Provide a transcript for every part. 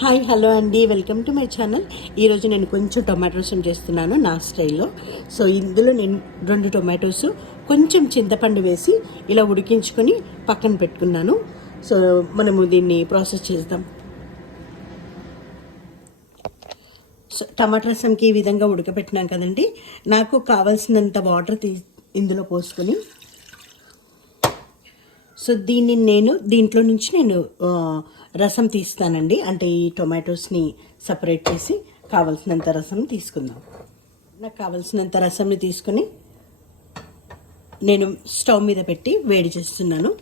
Hi hello అండి, welcome to my channel. ఈరోజు నేను కొంచెం టొమాటో రసం చేస్తున్నాను నా స్టైల్లో. సో ఇందులో నేను 2 టొమాటోస్ కొంచెం చింతపండు వేసి ఇలా ఉడికించుకొని పక్కన పెట్టుకున్నాను. సో మనము దీన్ని ప్రాసెస్ చేద్దాం. సో టమాటా రసంకి ఈ విధంగా ఉడకపెట్టినాం కదండి. నాకు కావాల్సినంత వాటర్ ఇందులో పోసుకొని, సో దీంట్లో నుంచి నేను రసం తీస్తానండి. అంటే ఈ టొమాటోస్ని సపరేట్ చేసి కావలసినంత రసం తీసుకుందాం. నాకు కావలసినంత రసంని తీసుకొని నేను స్టవ్ మీద పెట్టి వేడి చేస్తున్నాను.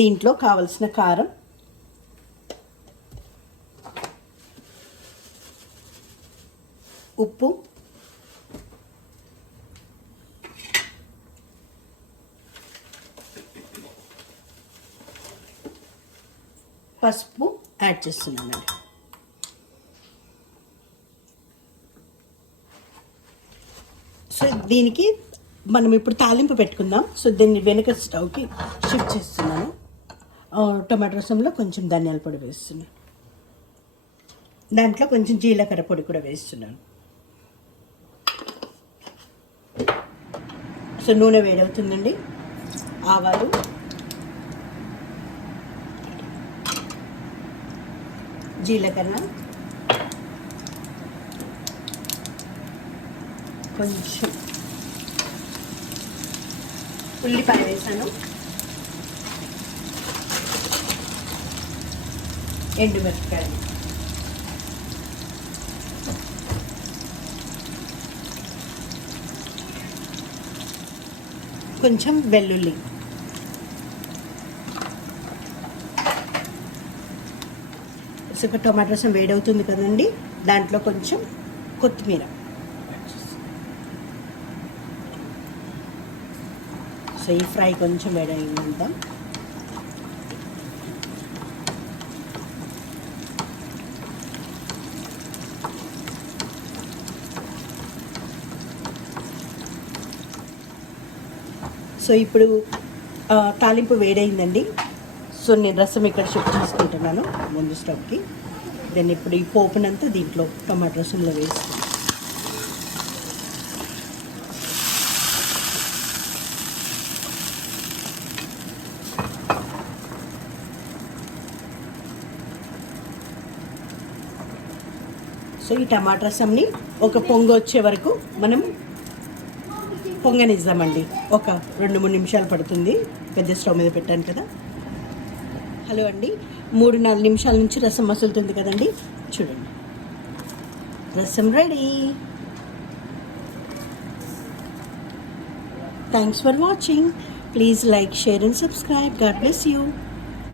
దీంట్లో కావలసిన కారం, ఉప్పు, పసుపు యాడ్ చేస్తున్నానండి. సో దీనికి మనం ఇప్పుడు తాలింపు పెట్టుకుందాం. సో దీన్ని వెనక స్టవ్కి షిఫ్ట్ చేస్తున్నాను. టొమాటో రసంలో కొంచెం ధనియాల పొడి వేస్తున్నాను. దాంట్లో కొంచెం జీలకర్ర పొడి కూడా వేస్తున్నాను. సో నూనె వేడవుతుందండి. ఆవాలు, జీలకర్ర, కొంచెం ఉల్లిపాయ వేసాను, ఎండుమిరపకాయలు, కొంచెం వెల్లుల్లి, టొమాటో రసం వేడవుతుంది కదండి. దాంట్లో కొంచెం కొత్తిమీర, సో ఈ ఫ్రై కొంచెం వేడైందంతా. సో ఇప్పుడు తాలింపు వేడైందండి. సో నేను రసం ఇక్కడ షిఫ్ట్ చేసుకుంటున్నాను ముందు స్టవ్కి. దాన్ని ఇప్పుడు ఈ పోపునంతా దీంట్లో టమాటో రసంలో వేస్తాను. సో ఈ టమాటా రసంని ఒక పొంగు వచ్చే వరకు మనం పొంగనిద్దామండి. ఒక 2-3 నిమిషాలు పడుతుంది. పెద్ద స్టవ్ మీద పెట్టాను కదా. హలో అండి, 3-4 నిమిషాల నుంచి రసం మసులుతుంది కదండి. చూడండి, రసం ready. Thanks for watching. Please like, share and subscribe. God bless you.